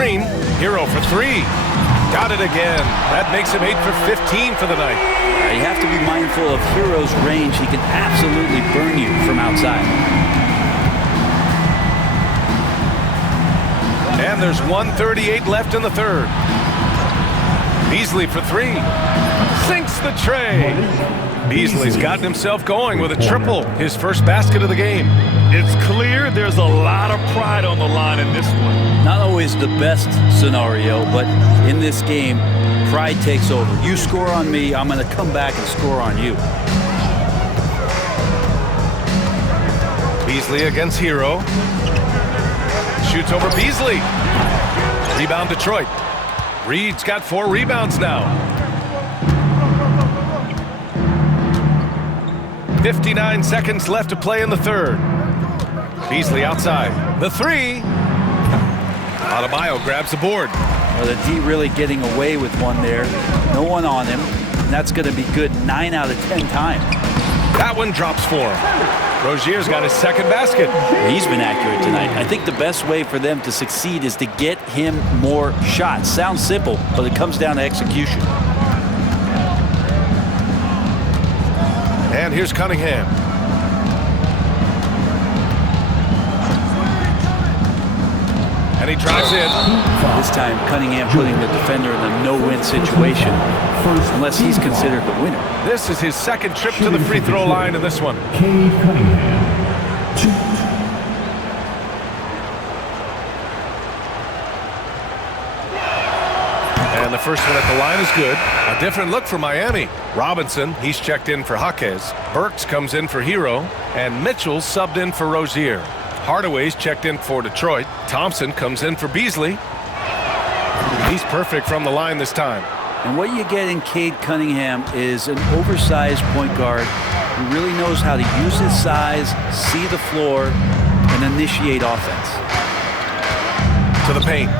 screen. Herro for three. Got it again. That makes him 8 for 15 for the night. You have to be mindful of Herro's range. He can absolutely burn you from outside. And there's 1:38 left in the third. Beasley for three. Sinks the tray. Beasley's gotten himself going with a triple, his first basket of the game. It's clear there's a lot of pride on the line in this one. Not always the best scenario, but in this game, pride takes over. You score on me, I'm going to come back and score on you. Beasley against Herro. Shoots over Beasley. Rebound Detroit. Reed's got 4 rebounds now. 59 seconds left to play in the third. Beasley outside. The three. Adebayo grabs the board. Well, the D really getting away with one there. No one on him. And that's going to be good 9 out of 10 times. That one drops for him. Rozier's got his second basket. He's been accurate tonight. I think the best way for them to succeed is to get him more shots. Sounds simple, but it comes down to execution. And here's Cunningham. And he drives in. This time, Cunningham putting the defender in a no-win situation, unless he's considered the winner. This is his second trip to the free throw line in this one. Cade Cunningham. And the first one at the line is good. A different look for Miami. Robinson, he's checked in for Jaquez. Burks comes in for Herro. And Mitchell subbed in for Rozier. Hardaway's checked in for Detroit. Thompson comes in for Beasley. He's perfect from the line this time. And what you get in Cade Cunningham is an oversized point guard who really knows how to use his size, see the floor, and initiate offense. To the paint.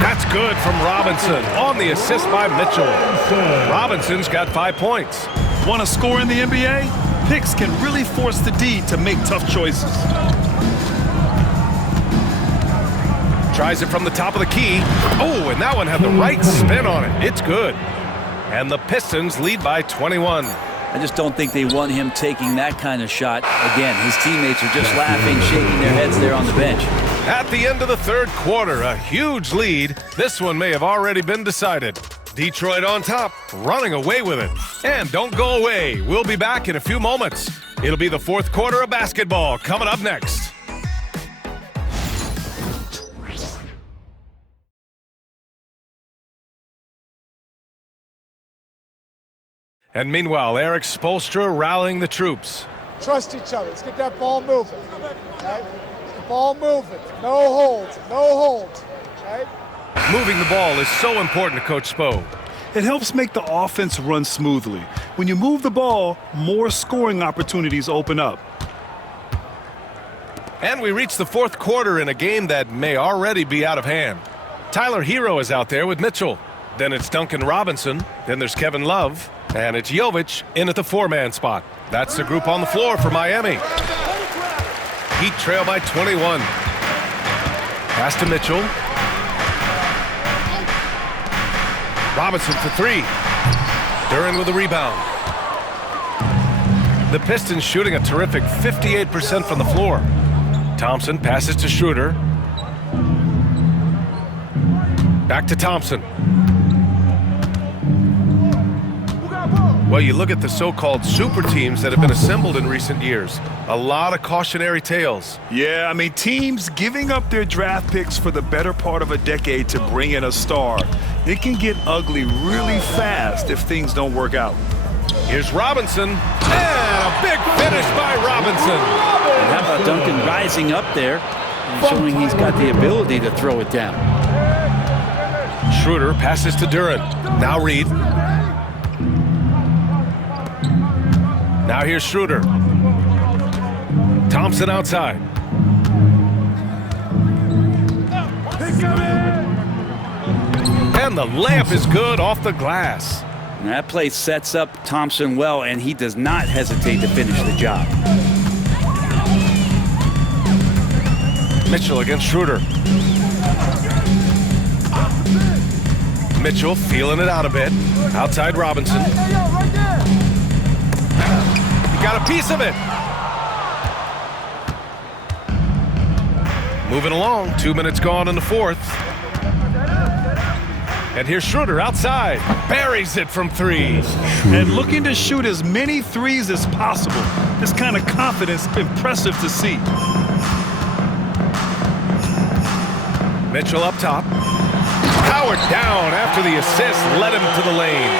That's good from Robinson on the assist by Mitchell. Robinson's got 5 points. Want to score in the NBA? Picks can really force the D to make tough choices. Tries it from the top of the key. Oh, and that one had the right spin on it. It's good. And the Pistons lead by 21. I just don't think they want him taking that kind of shot. Again, his teammates are just laughing, shaking their heads there on the bench. At the end of the third quarter, a huge lead. This one may have already been decided. Detroit on top, running away with it. And don't go away. We'll be back in a few moments. It'll be the fourth quarter of basketball coming up next. And meanwhile, Eric Spoelstra rallying the troops. Trust each other. Let's get that ball moving. Okay? The ball moving. No holds. No holds. Okay? Moving the ball is so important to Coach Spo. It helps make the offense run smoothly. When you move the ball, more scoring opportunities open up. And we reach the fourth quarter in a game that may already be out of hand. Tyler Herro is out there with Mitchell. Then it's Duncan Robinson. Then there's Kevin Love. And it's Jovic in at the 4-man spot. That's the group on the floor for Miami. Heat trail by 21. Pass to Mitchell. Robinson for three. Duren with a rebound. The Pistons shooting a terrific 58% from the floor. Thompson passes to Schroeder. Back to Thompson. Well, you look at the so-called super teams that have been assembled in recent years. A lot of cautionary tales. Yeah, I mean, teams giving up their draft picks for the better part of a decade to bring in a star. It can get ugly really fast if things don't work out. Here's Robinson, and a big finish by Robinson. And how about Duncan rising up there and showing he's got the ability to throw it down. Schroeder passes to Duren. Now Reed. Now here's Schroeder. Thompson outside. And the layup is good off the glass. And that play sets up Thompson well, and he does not hesitate to finish the job. Mitchell against Schroeder. Mitchell feeling it out a bit. Outside Robinson. He got a piece of it. Moving along, 2 minutes gone in the fourth. And here's Schroeder outside. Buries it from three. And looking to shoot as many threes as possible. This kind of confidence, impressive to see. Mitchell up top. Howard down after the assist led him to the lane.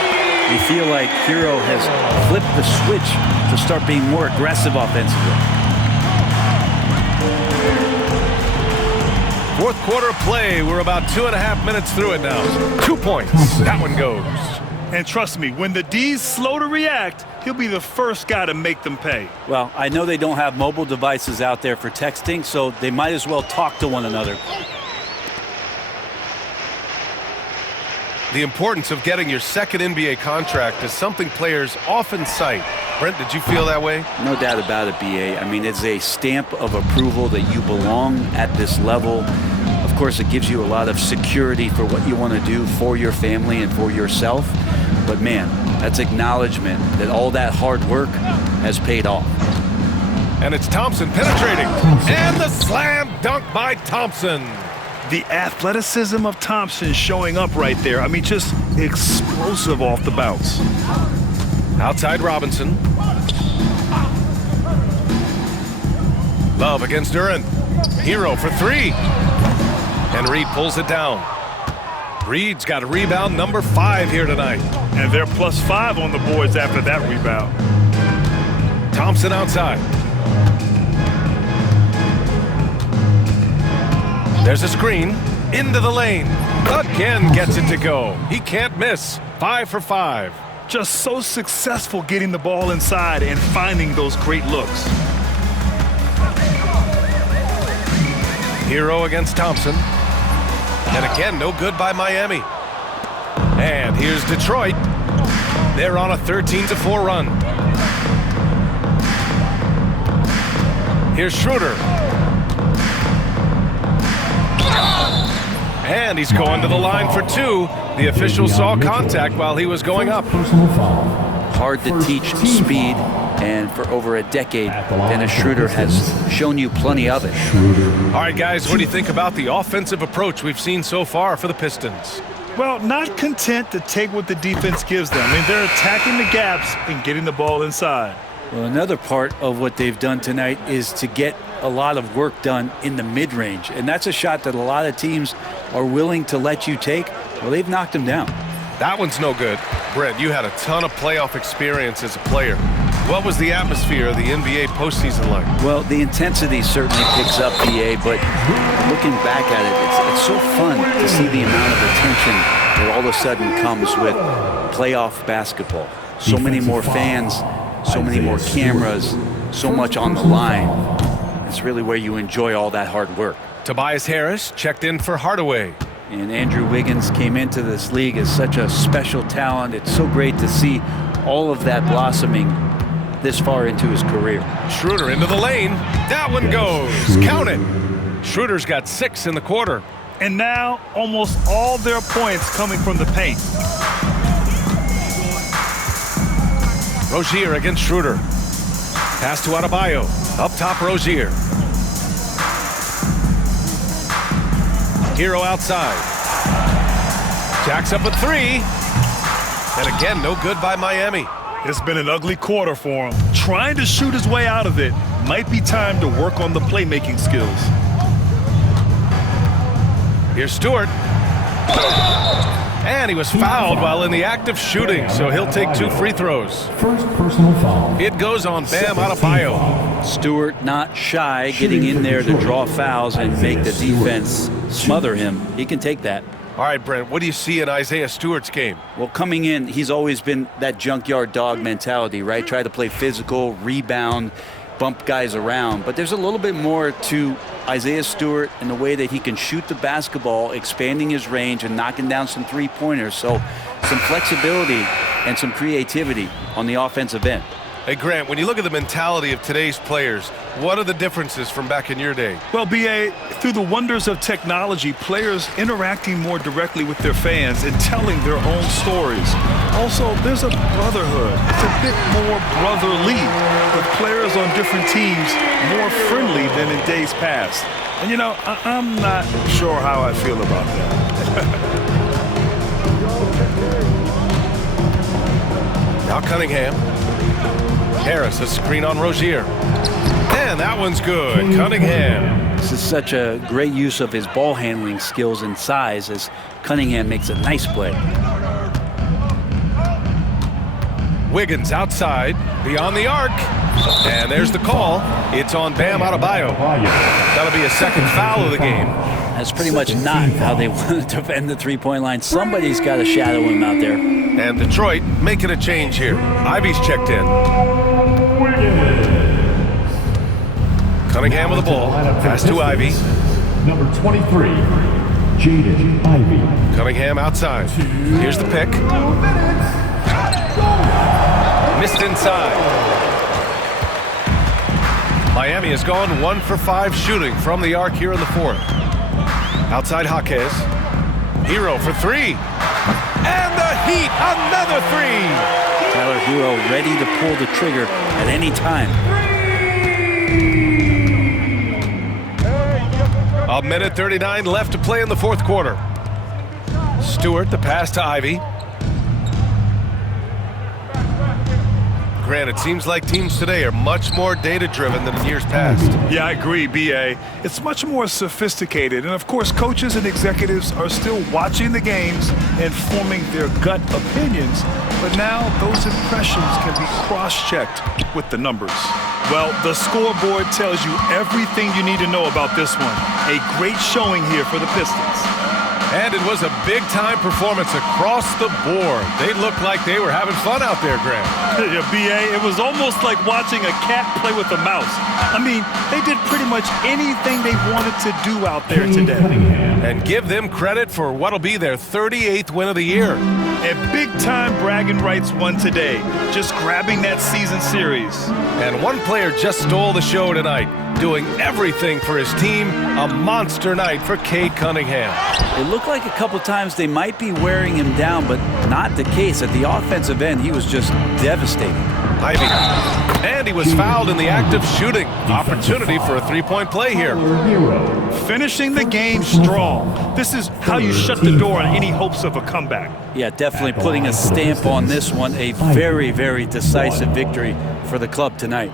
You feel like Herro has flipped the switch to start being more aggressive offensively. Fourth quarter of play. We're about 2.5 minutes through it now. 2 points. That one goes. And trust me, when the D's slow to react, he'll be the first guy to make them pay. Well, I know they don't have mobile devices out there for texting, so they might as well talk to one another. The importance of getting your second NBA contract is something players often cite. Brent, did you feel that way? No doubt about it, BA. I mean, it's a stamp of approval that you belong at this level. Of course, it gives you a lot of security for what you want to do for your family and for yourself. But man, that's acknowledgement that all that hard work has paid off. And it's Thompson penetrating. And the slam dunk by Thompson. The athleticism of Thompson showing up right there. I mean, just explosive off the bounce. Outside Robinson. Love against Duren. Herro for three. And Reed pulls it down. Reed's got a rebound number 5 here tonight. And they're +5 on the boards after that rebound. Thompson outside. There's a screen. Into the lane. Again gets it to go. He can't miss. 5 for 5. Just so successful getting the ball inside and finding those great looks. Herro against Thompson. And again, no good by Miami. And here's Detroit. They're on a 13-4 run. Here's Schroeder. And he's going to the line for 2. The official saw contact while he was going up. Hard to teach speed, and for over a decade, Dennis Schroeder has shown you plenty of it. All right, guys, what do you think about the offensive approach we've seen so far for the Pistons? Well, not content to take what the defense gives them. I mean, they're attacking the gaps and getting the ball inside. Well, another part of what they've done tonight is to get a lot of work done in the mid-range, and that's a shot that a lot of teams are willing to let you take. Well, they've knocked them down. That one's no good. Brent, you had a ton of playoff experience as a player. What was the atmosphere of the NBA postseason like? Well, the intensity certainly picks up, BA, but looking back at it, it's so fun to see the amount of attention that all of a sudden comes with playoff basketball. So many more fans, so many more cameras, so much on the line. It's really where you enjoy all that hard work. Tobias Harris checked in for Hardaway. And Andrew Wiggins came into this league as such a special talent. It's so great to see all of that blossoming this far into his career. Schroeder into the lane. That one goes. Count it. Schroeder's got 6 in the quarter. And now almost all their points coming from the paint. Rozier against Schroeder. Pass to Adebayo. Up top, Rozier. Herro outside. Jacks up a 3. And again, no good by Miami. It's been an ugly quarter for him. Trying to shoot his way out of it. Might be time to work on the playmaking skills. Here's Stewart. And he was fouled while in the act of shooting, so he'll take 2 free throws. First personal foul. It goes on Bam Adebayo. Stewart not shy, getting in there to draw fouls and make the defense smother him. He can take that. All right, Brent, what do you see in Isaiah Stewart's game? Well, coming in, he's always been that junkyard dog mentality, right? Try to play physical, rebound, bump guys around. But there's a little bit more to Isaiah Stewart in the way that he can shoot the basketball, expanding his range and knocking down some three-pointers. So some flexibility and some creativity on the offensive end. Hey, Grant, when you look at the mentality of today's players, what are the differences from back in your day? Well, B.A., through the wonders of technology, players interacting more directly with their fans and telling their own stories. Also, there's a brotherhood. It's a bit more brotherly, with players on different teams more friendly than in days past. And, you know, I'm not sure how I feel about that. Now Cunningham. Harris, a screen on Rozier. And that one's good. Cunningham. This is such a great use of his ball handling skills and size as Cunningham makes a nice play. Wiggins outside, beyond the arc. And there's the call. It's on Bam Adebayo. That'll be a second foul of the game. That's pretty much not how they want to defend the three-point line. Somebody's got to shadow him out there. And Detroit making a change here. Ivy's checked in. Cunningham with the ball. Pass to Ivy. Number 23, Jaden Ivey. Cunningham outside. Here's the pick. Missed inside. Miami has gone 1 for 5 shooting from the arc here in the fourth. Outside Jaquez. Hero for 3. And the Heat, another 3. Tyler Hero ready to pull the trigger at any time. A minute 39 left to play in the fourth quarter. Stewart, the pass to Ivy. Grant, it seems like teams today are much more data-driven than in years past. Yeah, I agree, B.A. It's much more sophisticated. And, of course, coaches and executives are still watching the games and forming their gut opinions. But now those impressions can be cross-checked with the numbers. Well, the scoreboard tells you everything you need to know about this one. A great showing here for the Pistons. And it was a big-time performance across the board. They looked like they were having fun out there, Grant. Yeah, B.A., it was almost like watching a cat play with a mouse. I mean, they did pretty much anything they wanted to do out there today. And give them credit for what'll be their 38th win of the year. And big-time bragging rights won today, just grabbing that season series. And one player just stole the show tonight, doing everything for his team. A monster night for Cade Cunningham. It looked like a couple times they might be wearing him down, but not the case. At the offensive end, he was just devastating. Ivy. And he was fouled in the act of shooting. Opportunity for a three-point play here. Finishing the game strong. This is how you shut the door on any hopes of a comeback. Yeah, definitely putting a stamp on this one. A very, very decisive victory for the club tonight.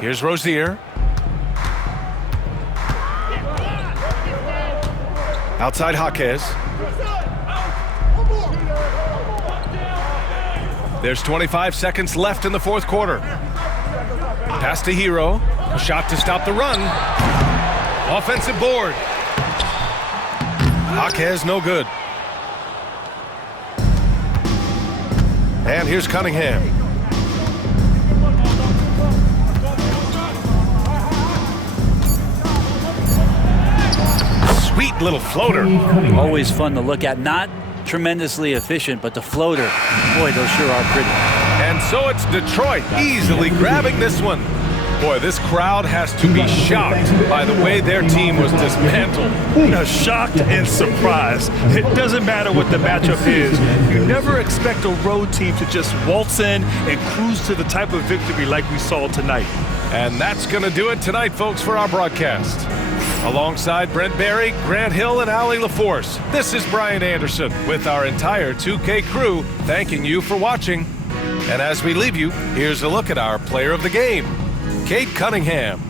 Here's Rozier. Outside Jaquez. There's 25 seconds left in the fourth quarter. Pass to Hero. A shot to stop the run. Offensive board. Jaquez no good. And here's Cunningham. Sweet little floater. Always fun to look at. Not tremendously efficient, but the floater, boy, those sure are pretty. And so it's Detroit easily grabbing this one. Boy, this crowd has to be shocked by the way their team was dismantled. Shocked and surprised. It doesn't matter what the matchup is. You never expect a road team to just waltz in and cruise to the type of victory like we saw tonight. And that's going to do it tonight, folks, for our broadcast. Alongside Brent Barry, Grant Hill, and Allie LaForce, this is Brian Anderson with our entire 2K crew thanking you for watching. And as we leave you, here's a look at our player of the game, Cade Cunningham.